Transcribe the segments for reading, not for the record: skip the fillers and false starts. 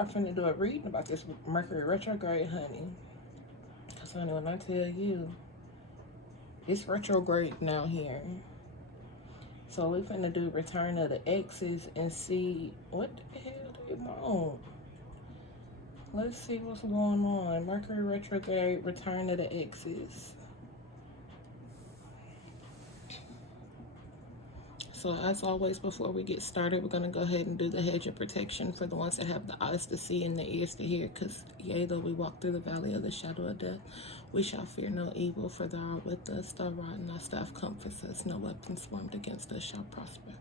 I'm finna do a reading about this Mercury retrograde, honey. Because, honey, when I tell you, it's retrograde now here. So we finna do return of the exes and see what the hell they want. Let's see what's going on. Mercury retrograde, return of the exes. So as always, before we get started, we're going to go ahead and do the hedge of protection for the ones that have the eyes to see and the ears to hear. Because yea, though we walk through the valley of the shadow of death, we shall fear no evil, for thou art with us. Thy rod and thy staff comforts us. No weapons formed against us shall prosper.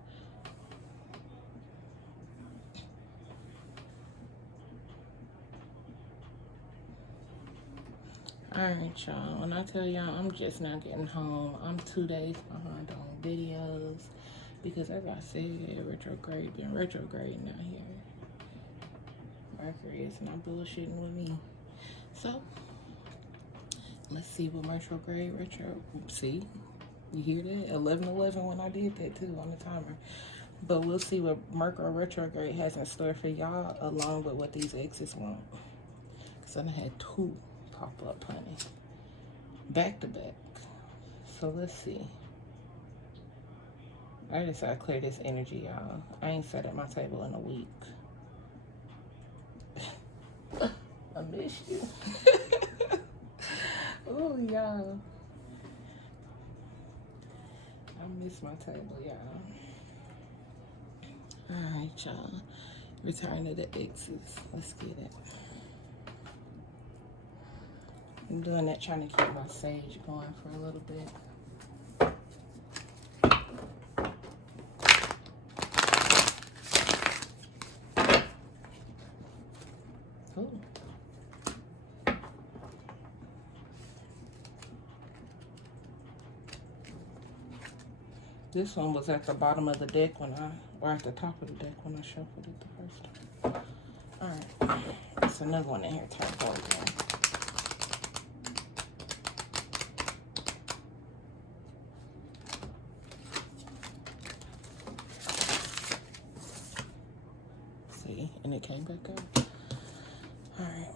Alright, y'all. When I tell y'all I'm just now getting home, I'm 2 days behind on videos. Because as I said, retrograde been retrograding out here. Mercury is not bullshitting with me. So, let's see what see? You hear that? 11:11 when I did that too on the timer. But we'll see what Mercury retrograde has in store for y'all along with what these exes want. Because I had 2 pop up, honey. Back to back. So let's see. I just gotta clear this energy, y'all. I ain't sat at my table in a week. I miss you. Oh, y'all. I miss my table, y'all. Alright, y'all. Return to the exes. Let's get it. I'm doing that trying to keep my sage going for a little bit. Ooh. This one was at the bottom of the deck or at the top of the deck when I shuffled it the first time. Alright. There's another one in here. Turn forward again. And it came back up. Alright.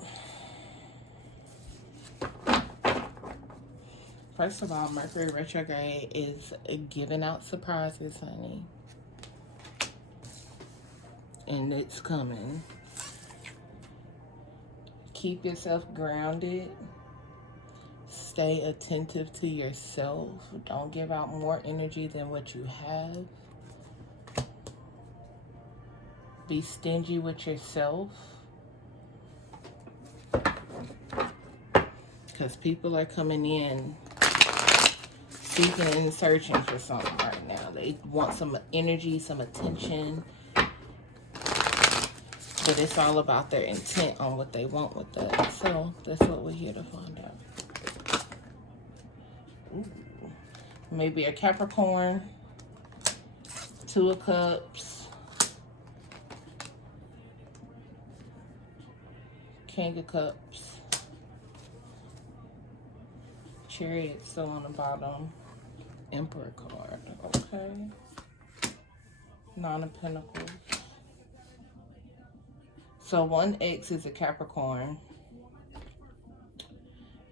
First of all, Mercury retrograde is giving out surprises, honey. And it's coming. Keep yourself grounded. Stay attentive to yourself. Don't give out more energy than what you have. Be stingy with yourself. Because people are coming in seeking and searching for something right now. They want some energy, some attention. But it's all about their intent on what they want with that. So that's what we're here to find out. Ooh. Maybe a Capricorn. 2 of Cups. King of Cups. Chariot still on the bottom. Emperor card. Okay. 9 of Pentacles. So one ex is a Capricorn.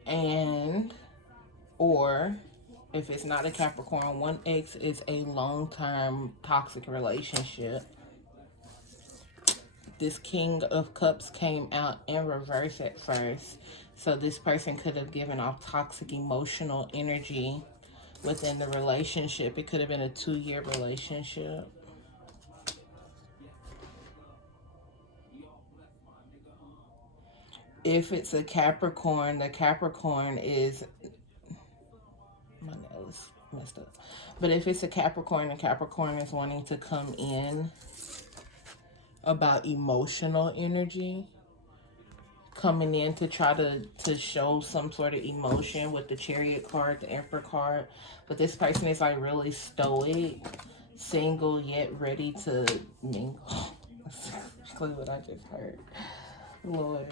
And, or, if it's not a Capricorn, one ex is a long-term toxic relationship. This King of Cups came out in reverse at first. So this person could have given off toxic emotional energy within the relationship. It could have been a 2-year relationship. If it's a Capricorn, the Capricorn is... My nail is messed up. But if it's a Capricorn, the Capricorn is wanting to come in about emotional energy, coming in to try to show some sort of emotion with the Chariot card, the Emperor card. But this person is like really stoic, single, yet ready to mingle. That's exactly what I just heard. Lord.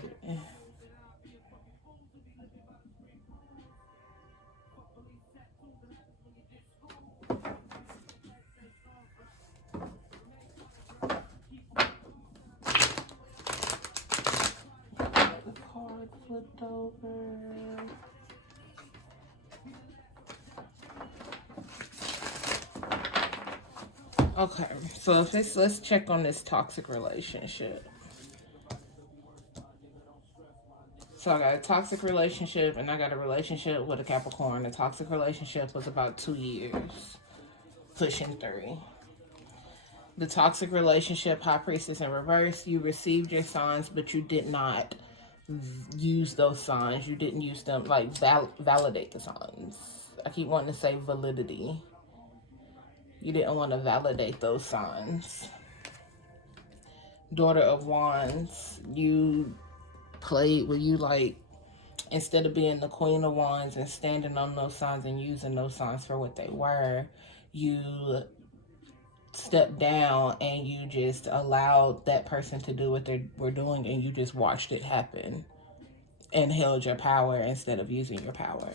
looked over. Okay, so if it's, let's check on this toxic relationship. So I got a toxic relationship and I got a relationship with a Capricorn. The toxic relationship was about 2 years, pushing 3. The toxic relationship, High Priestess in reverse, you received your signs, but you did not use those signs. You didn't use them, like validate the signs. I keep wanting to say validity. You didn't want to validate those signs. Daughter of Wands, you played where you, like, instead of being the Queen of Wands and standing on those signs and using those signs for what they were, you stepped down and you just allowed that person to do what they were doing, and you just watched it happen and held your power instead of using your power.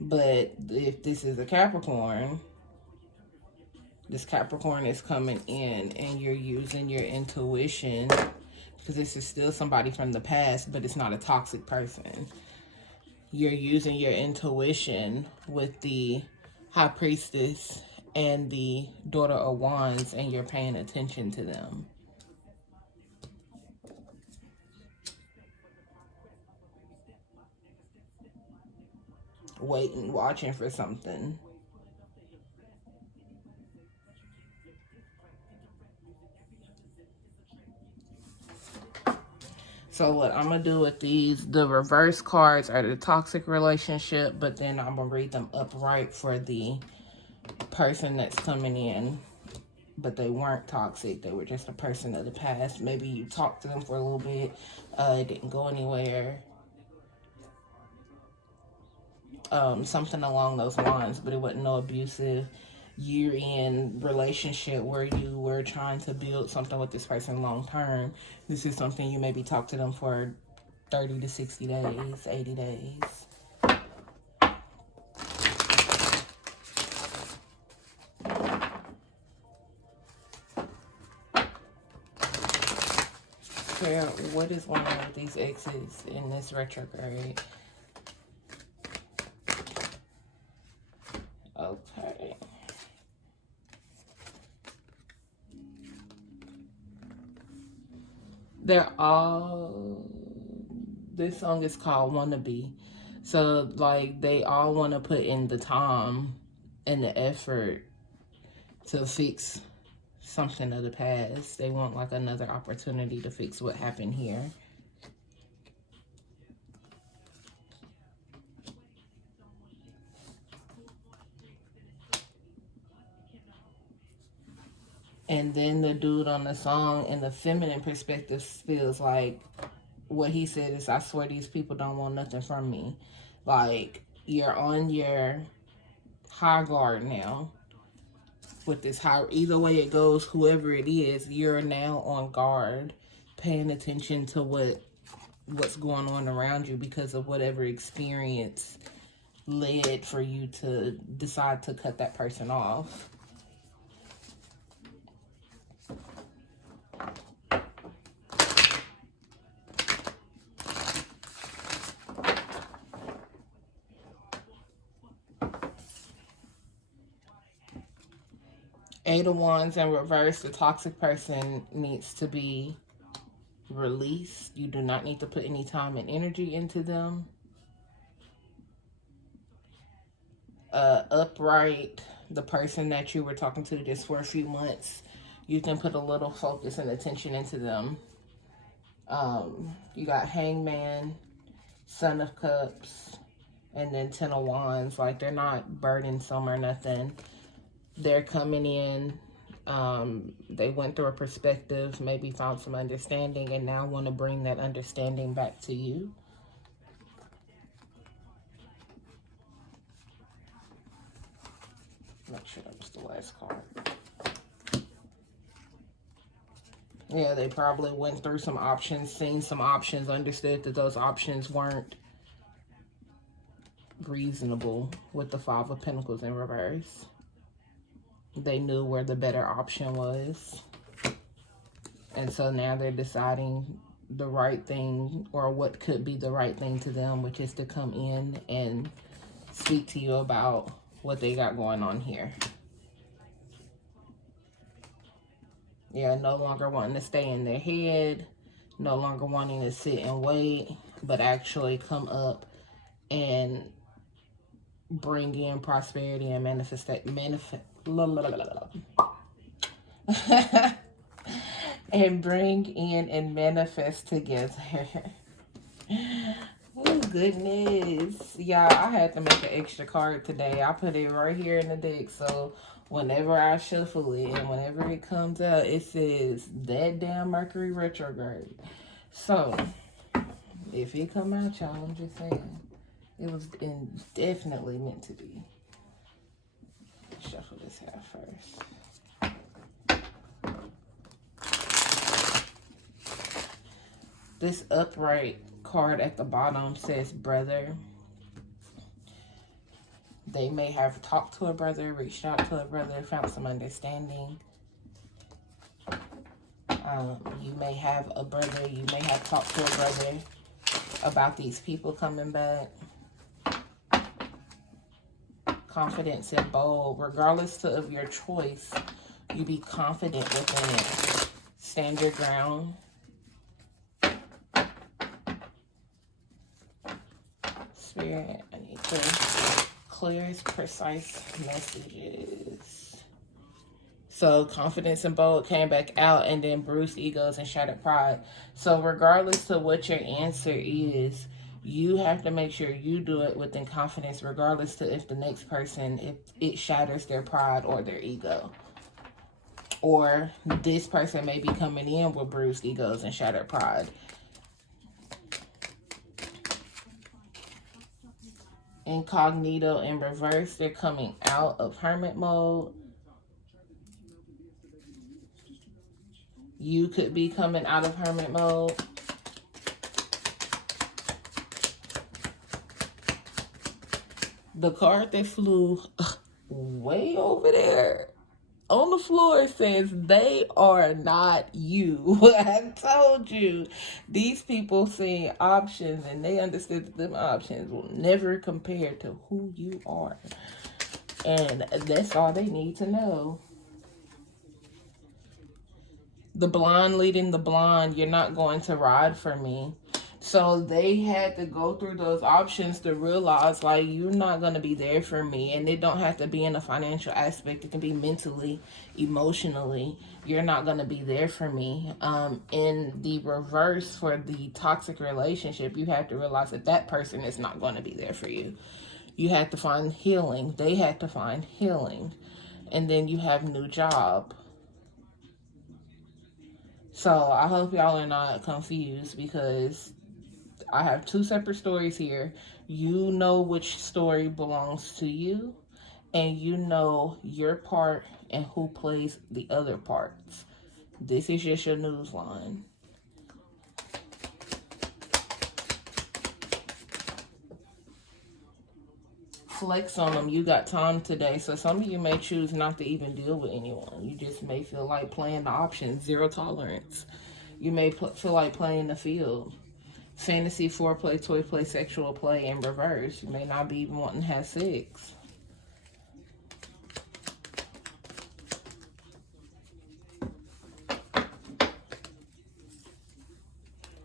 But if this is a Capricorn, this Capricorn is coming in and you're using your intuition, because this is still somebody from the past, but it's not a toxic person. You're using your intuition with the High Priestess and the Daughter of Wands, and you're paying attention to them. Waiting, watching for something. So what I'm going to do with these, the reverse cards are the toxic relationship, but then I'm going to read them upright for the person that's coming in, but they weren't toxic. They were just a person of the past. Maybe you talked to them for a little bit. It didn't go anywhere. Something along those lines, but it wasn't no abusive year-end relationship where you were trying to build something with this person long term. This is something you maybe talk to them for 30 to 60 days, 80 days. So what is going on with these exes in this retrograde? Okay. They're all, this song is called Wannabe. So, like, they all want to put in the time and the effort to fix something of the past. They want, like, another opportunity to fix what happened here. And then the dude on the song, in the feminine perspective, feels like what he said is, I swear these people don't want nothing from me. Like, you're on your high guard now with this high, either way it goes, whoever it is, you're now on guard, paying attention to what's going on around you because of whatever experience led for you to decide to cut that person off. Eight of Wands in reverse, the toxic person needs to be released. You do not need to put any time and energy into them. Upright, the person that you were talking to just for a few months, you can put a little focus and attention into them. You got Hangman, Son of Cups, and then Ten of Wands. Like, they're not burdensome or nothing. They're coming in. They went through a perspective, maybe found some understanding, and now want to bring that understanding back to you. Make sure that was the last card. Yeah, they probably went through some options, seen some options, understood that those options weren't reasonable with the Five of Pentacles in reverse. they knew where the better option was. And so now they're deciding the right thing, or what could be the right thing to them, which is to come in and speak to you about what they got going on here. Yeah, no longer wanting to stay in their head, no longer wanting to sit and wait, but actually come up and bring in prosperity and and bring in and manifest together. Oh, goodness. Y'all, I had to make an extra card today. I put it right here in the deck, so whenever I shuffle it and whenever it comes out, it says, that damn Mercury retrograde. So, if it come out, y'all, I'm just saying, it was definitely meant to be. Shuffle this half first. This upright card at the bottom says brother. They may have talked to a brother, reached out to a brother, found some understanding. You may have a brother, you may have talked to a brother about these people coming back. Confidence and bold. Regardless of your choice, you be confident within it. Stand your ground. Spirit, I need to clear, precise messages. So confidence and bold came back out, and then bruised egos and shattered pride. So regardless of what your answer is, you have to make sure you do it within confidence, regardless to if the next person, if it shatters their pride or their ego. Or this person may be coming in with bruised egos and shattered pride. Incognito in reverse, they're coming out of hermit mode. You could be coming out of hermit mode. The card that flew way over there on the floor says they are not you. I told you, these people seeing options, and they understood that them options will never compare to who you are. And that's all they need to know. The blonde leading the blonde, you're not going to ride for me. So they had to go through those options to realize, like, you're not going to be there for me. And it don't have to be in a financial aspect. It can be mentally, emotionally. You're not going to be there for me. In the reverse, for the toxic relationship, you have to realize that that person is not going to be there for you. You had to find healing. They had to find healing. And then you have new job. So I hope y'all are not confused, because I have two separate stories here. You know which story belongs to you, and you know your part and who plays the other parts. This is just your news line. Flex on them. You got time today. So some of you may choose not to even deal with anyone. You just may feel like playing the option. Zero tolerance. You may feel like playing the field. Fantasy, foreplay, toy play, sexual play in reverse. You may not be even wanting to have sex.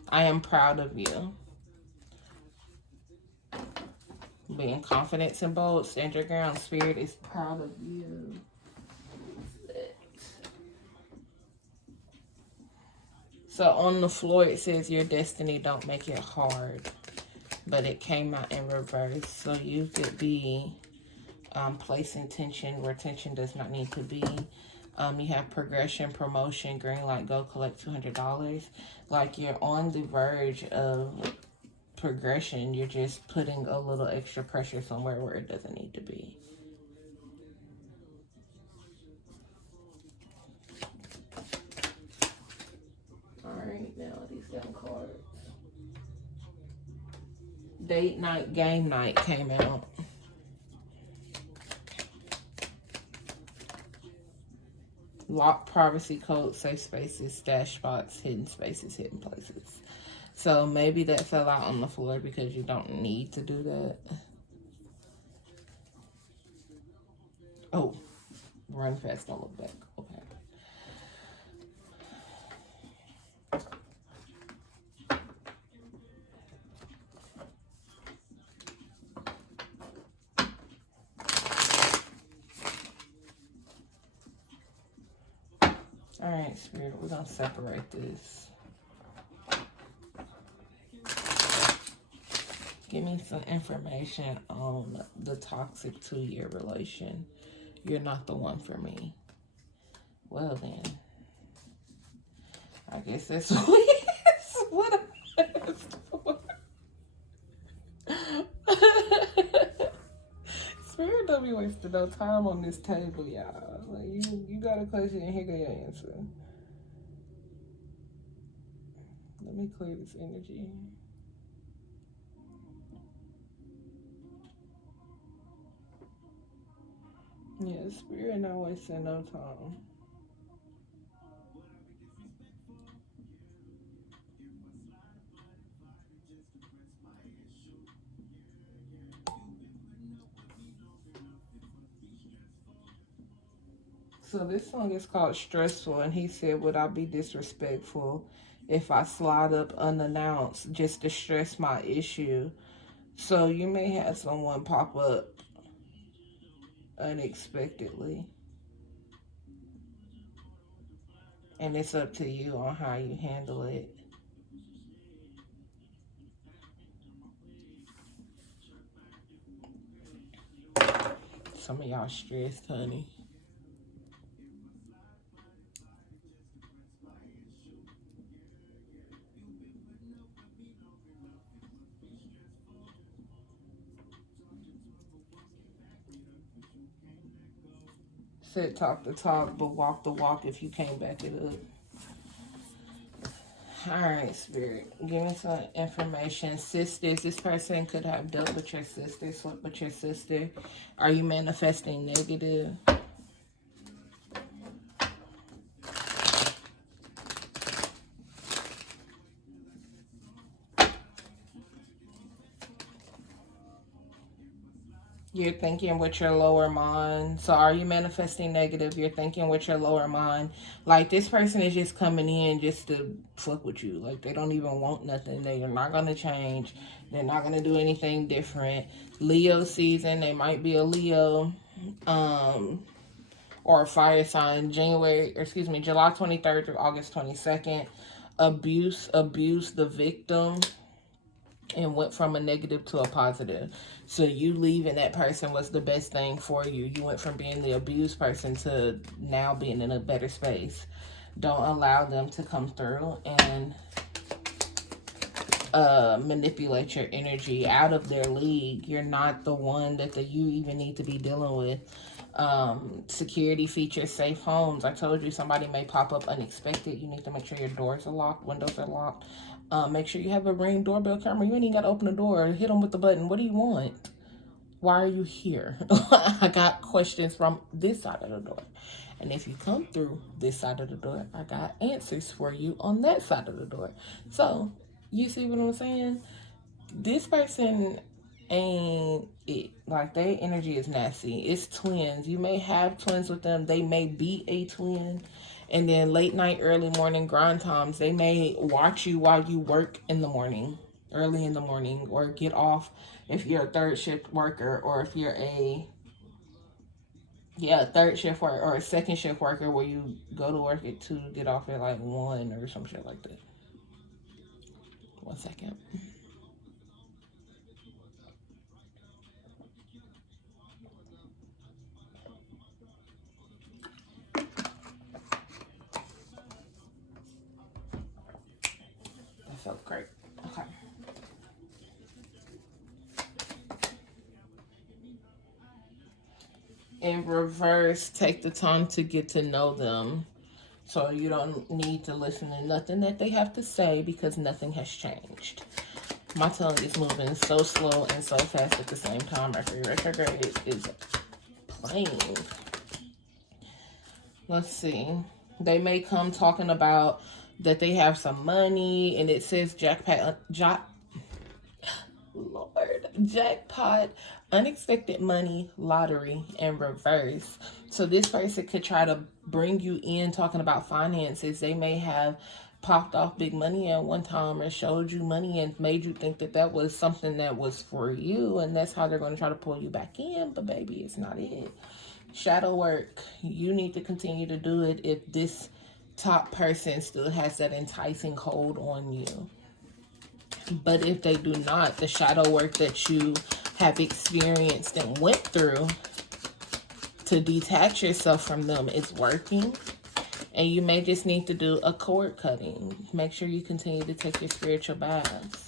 I am proud of you. Being confident and bold, stand your ground. Spirit is proud of you. So on the floor, it says your destiny, don't make it hard. But it came out in reverse. So you could be placing tension where tension does not need to be. You have progression, promotion, green light, go collect $200. Like you're on the verge of progression. You're just putting a little extra pressure somewhere where it doesn't need to be. Alright, now these damn cards. Date night, game night came out. Lock privacy codes, safe spaces, stash spots, hidden spaces, hidden places. So maybe that fell out on the floor because you don't need to do that. Oh, run fast, don't look back. Okay. All right, Spirit, we're going to separate this. Give me some information on the toxic 2-year relation. You're not the one for me. Well, then. I guess that's what I asked for. Spirit don't be wasting no time on this table, y'all. Like, you got a question and here go your answer. Let me clear this energy. Yeah, Spirit not wasting no time. So this song is called Stressful, and he said, would I be disrespectful if I slide up unannounced just to stress my issue? So you may have someone pop up unexpectedly. And it's up to you on how you handle it. Some of y'all stressed, honey. Said talk the talk, but walk the walk if you can't back it up. Alright, Spirit. Give me some information. Sisters, this person could have dealt with your sister, slept with your sister. Are you manifesting negative? You're thinking with your lower mind. So are you manifesting negative? You're thinking with your lower mind. Like, this person is just coming in just to fuck with you. Like, they don't even want nothing. They are not going to change. They're not going to do anything different. Leo season. They might be a Leo. Or a fire sign. July 23rd through August 22nd. Abuse the victim and went from a negative to a positive. So you leaving that person was the best thing for you. You went from being the abused person to now being in a better space. Don't allow them to come through and manipulate your energy out of their league. You're not the one that you even need to be dealing with. Security features, safe homes. I told you somebody may pop up unexpected. You need to make sure your doors are locked, windows are locked. Make sure you have a Ring doorbell camera. You ain't even got to open the door. Hit them with the button. What do you want? Why are you here? I got questions from this side of the door. And if you come through this side of the door, I got answers for you on that side of the door. So, you see what I'm saying? This person ain't it. Like, their energy is nasty. It's twins. You may have twins with them. They may be a twin. And then late night, early morning grind times, they may watch you while you work in the morning, early in the morning, or get off if you're a third shift worker, or if you're a third shift worker or a second shift worker where you go to work at 2, get off at like 1 or some shit like that. 1 second. That felt great. Okay. In reverse, take the time to get to know them. So you don't need to listen to nothing that they have to say because nothing has changed. My tongue is moving so slow and so fast at the same time. Mercury retrograde is playing. Let's see. They may come talking about that they have some money, and it says jackpot, unexpected money, lottery, and reverse. So this person could try to bring you in talking about finances. They may have popped off big money at one time or showed you money and made you think that that was something that was for you, and that's how they're going to try to pull you back in. But baby, it's not it. Shadow work, you need to continue to do it if this top person still has that enticing hold on you. But if they do not, the shadow work that you have experienced and went through to detach yourself from them is working. And you may just need to do a cord cutting. Make sure you continue to take your spiritual baths.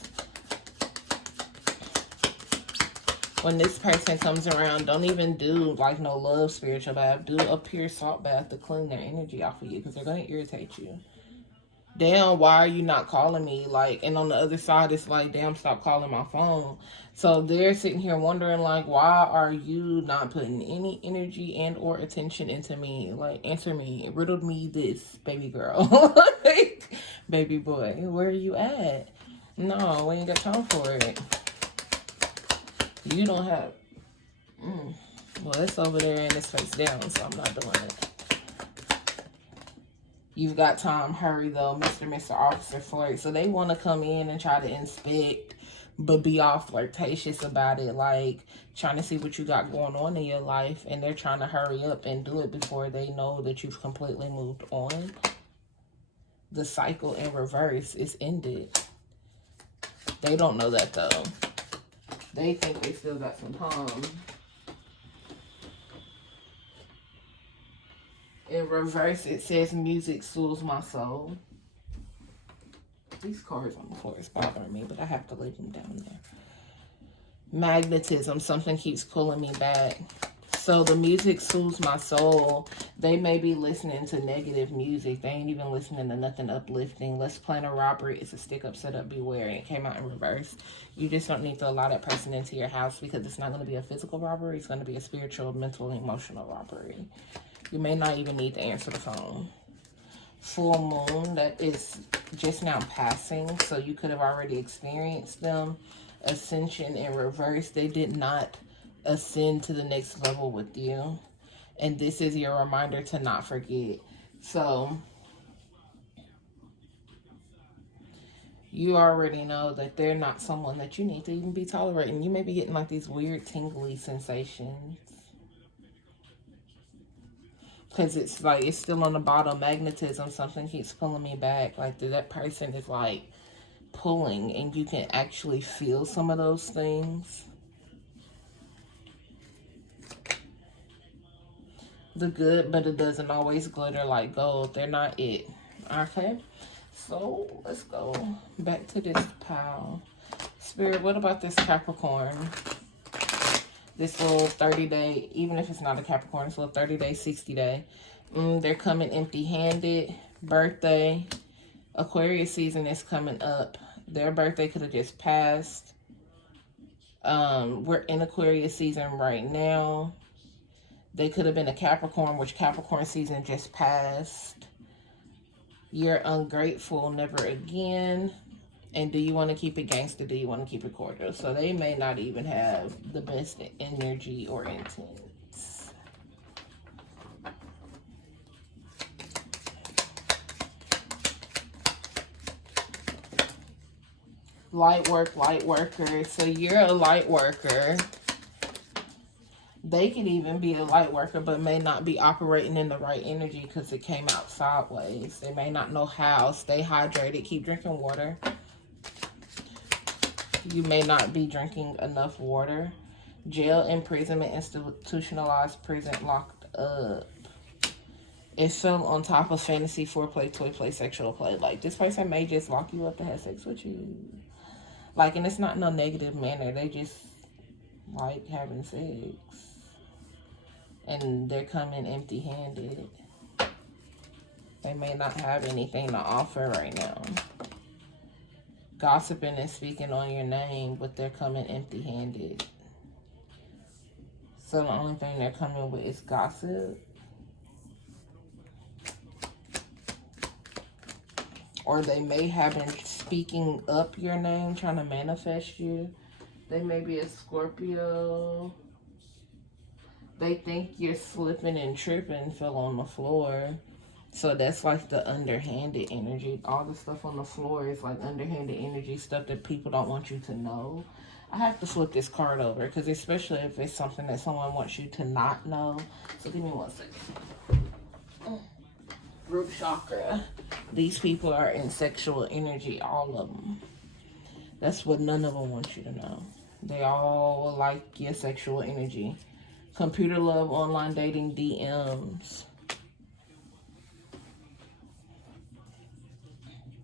When this person comes around, don't even do like no love spiritual bath. Do a pure salt bath to clean their energy off of you, because they're going to irritate you. Damn, why are you not calling me? Like, and on the other side, it's like, damn, stop calling my phone. So they're sitting here wondering, like, why are you not putting any energy and or attention into me? Like, answer me, riddle me this, baby girl. Like, baby boy, where are you at? No, we ain't got time for it. You don't have, well, it's over there and it's face down, so I'm not doing it. You've got time, hurry though, Mr. Officer Flirt. So they want to come in and try to inspect, but be all flirtatious about it, like trying to see what you got going on in your life, and they're trying to hurry up and do it before they know that you've completely moved on. The cycle in reverse is ended. They don't know that though. They think they still got some time. In reverse, it says music soothes my soul. These cards on the floor is bothering me, but I have to leave them down there. Magnetism, something keeps pulling me back. So the music soothes my soul. They may be listening to negative music. They ain't even listening to nothing uplifting. Let's plan a robbery. It's a stick up, set up, beware. And it came out in reverse. You just don't need to allow that person into your house, because it's not going to be a physical robbery. It's going to be a spiritual, mental, emotional robbery. You may not even need to answer the phone. Full moon, that is just now passing, so you could have already experienced them. Ascension in reverse, they did not ascend to the next level with you. And this is your reminder to not forget. So you already know that they're not someone that you need to even be tolerating. You may be getting like these weird tingly sensations, because it's like, it's still on the bottom. Magnetism, something keeps pulling me back. Like that person is like pulling, and you can actually feel some of those things. The good, but it doesn't always glitter like gold. They're not it. Okay, so let's go back to this pile. Spirit, what about this Capricorn? This little 30-day, even if it's not a Capricorn, it's a little 30-day, 60-day. They're coming empty-handed. Birthday. Aquarius season is coming up. Their birthday could have just passed. We're in Aquarius season right now. They could have been a Capricorn, which Capricorn season just passed. You're ungrateful, never again. And do you want to keep it gangster? Do you want to keep it cordial? So they may not even have the best energy or intents. Light work, light worker. So you're a light worker. They could even be a light worker, but may not be operating in the right energy because it came out sideways. They may not know how. Stay hydrated. Keep drinking water. You may not be drinking enough water. Jail, imprisonment, institutionalized prison, locked up. It fell on top of fantasy, foreplay, toy play, sexual play. Like, this person may just lock you up to have sex with you. Like, and it's not in no negative manner. They just like having sex. And they're coming empty-handed. They may not have anything to offer right now. Gossiping and speaking on your name, but they're coming empty-handed. So the only thing they're coming with is gossip. or they may have been speaking up your name, trying to manifest you. They may be a Scorpio. They think you're slipping and tripping, fell on the floor. So that's like the underhanded energy. All the stuff on the floor is like underhanded energy, stuff that people don't want you to know. I have to flip this card over because especially if it's something that someone wants you to not know. So give me 1 second. Root chakra. These people are in sexual energy, all of them. That's what none of them want you to know. They all like your sexual energy. Computer love, online dating, DMs.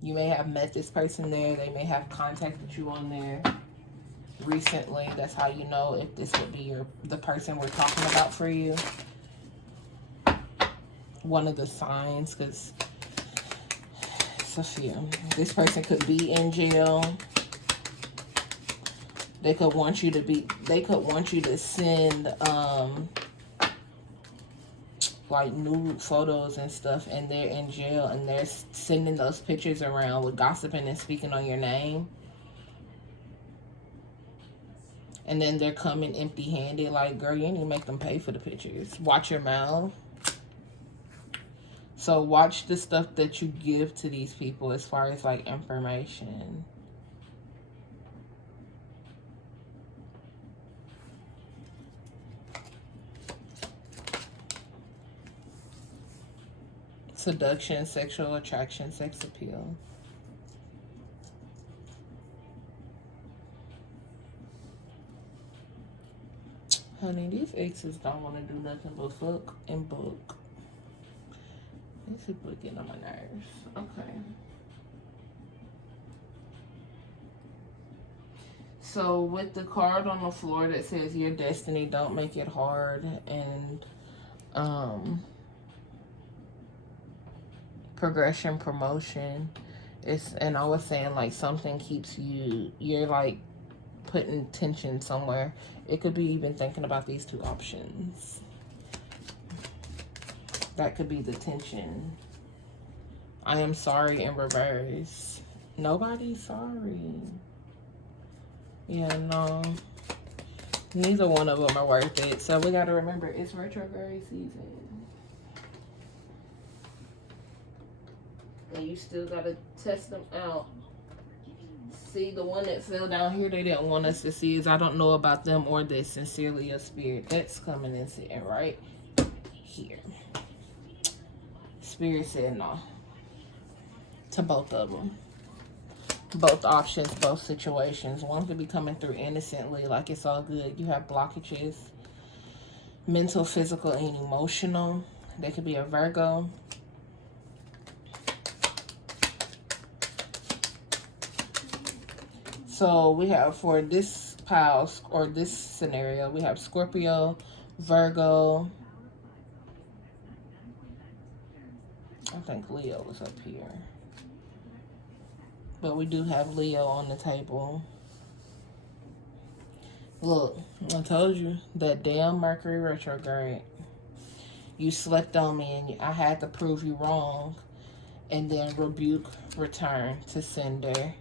You may have met this person there. They may have contacted you on there recently. That's how you know if this would be the person we're talking about for you. One of the signs, because it's a few. This person could be in jail. They could want you to be, they could want you to send like nude photos and stuff, and they're in jail and they're sending those pictures around with gossiping and speaking on your name. And then they're coming empty-handed, like, girl, you need to make them pay for the pictures. Watch your mouth. So watch the stuff that you give to these people as far as like information. Seduction, sexual attraction, sex appeal. Honey, these exes don't want to do nothing but fuck and book. These people are getting on my nerves. Okay. So with the card on the floor that says your destiny, don't make it hard, and progression, promotion, and I was saying like something keeps you, you're like putting tension somewhere. It could be even thinking about these two options. That could be the tension. I am sorry in reverse. Nobody's sorry. Yeah, no. Neither one of them are worth it. So we got to remember, it's retrograde season. And you still got to test them out. See, the one that fell down here, they didn't want us to see is I don't know about them or this. Sincerely, your spirit. That's coming and sitting right here. Spirit said no to both of them. Both options, both situations. One could be coming through innocently, like it's all good. You have blockages, mental, physical, and emotional. They could be a Virgo. So we have, for this pile, or this scenario, we have Scorpio, Virgo. I think Leo was up here. But we do have Leo on the table. Look, I told you, that damn Mercury retrograde. You slept on me and I had to prove you wrong. And then rebuke, return to sender.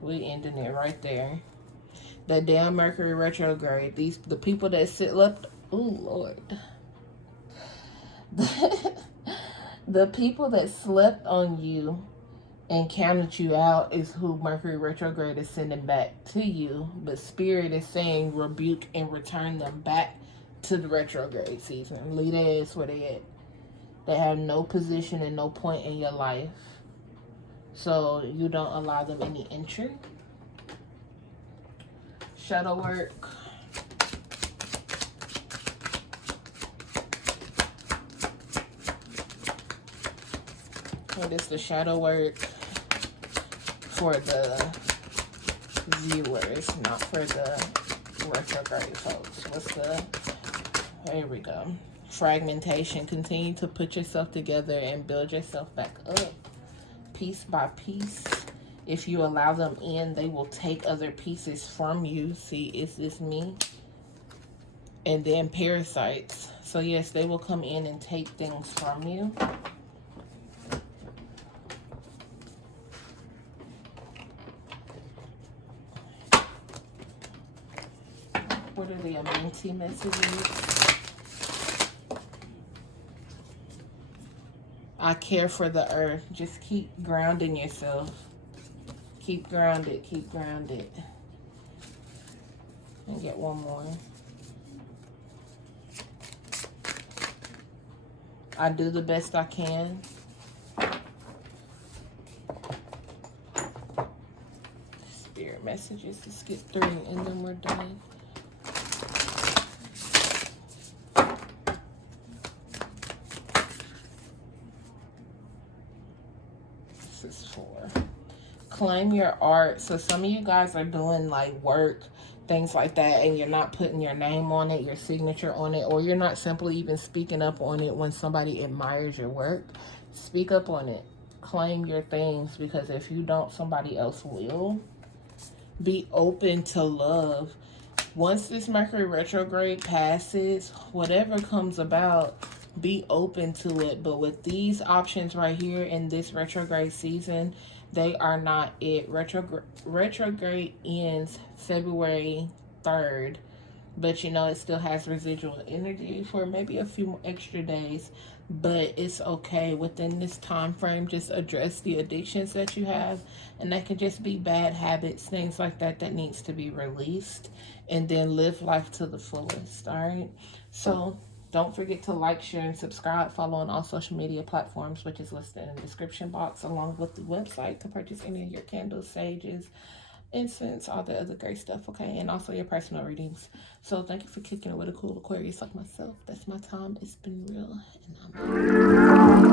We ending it right there. That damn Mercury retrograde. The people that slept, oh Lord. The people that slept on you and counted you out is who Mercury retrograde is sending back to you. But Spirit is saying rebuke and return them back to the retrograde season. Leave their ass where they at. They have no position and no point in your life. So you don't allow them any entry. Shadow work. What is the shadow work for the viewers, not for the retrograde folks? What's the, here we go. Fragmentation. Continue to put yourself together and build yourself back up. Piece by piece. If you allow them in, they will take other pieces from you. See, is this me? And then parasites. So yes, they will come in and take things from you. What are the amenity messages? I care for the earth. Just keep grounding yourself. Keep grounded. Keep grounded. And get one more. I do the best I can. Spirit messages. Let's skip 3 and then we're done. This is 4. Claim your art. So some of you guys are doing like work, things like that, and you're not putting your name on it, your signature on it, or you're not simply even speaking up on it when somebody admires your work. Speak up on it. Claim your things, because if you don't, somebody else will. Be open to love. Once this Mercury retrograde passes, whatever comes about, be open to it. But with these options right here in this retrograde season, they are not it. Retrograde ends February 3rd. But, you know, it still has residual energy for maybe a few more extra days. But it's okay. Within this time frame, just address the addictions that you have. And that can just be bad habits, things like that, that needs to be released. And then live life to the fullest, all right? So don't forget to like, share, and subscribe. Follow on all social media platforms, which is listed in the description box, along with the website to purchase any of your candles, sages, incense, all the other great stuff, okay? And also your personal readings. So thank you for kicking it with a cool Aquarius like myself. That's my time. It's been real, and I'm out.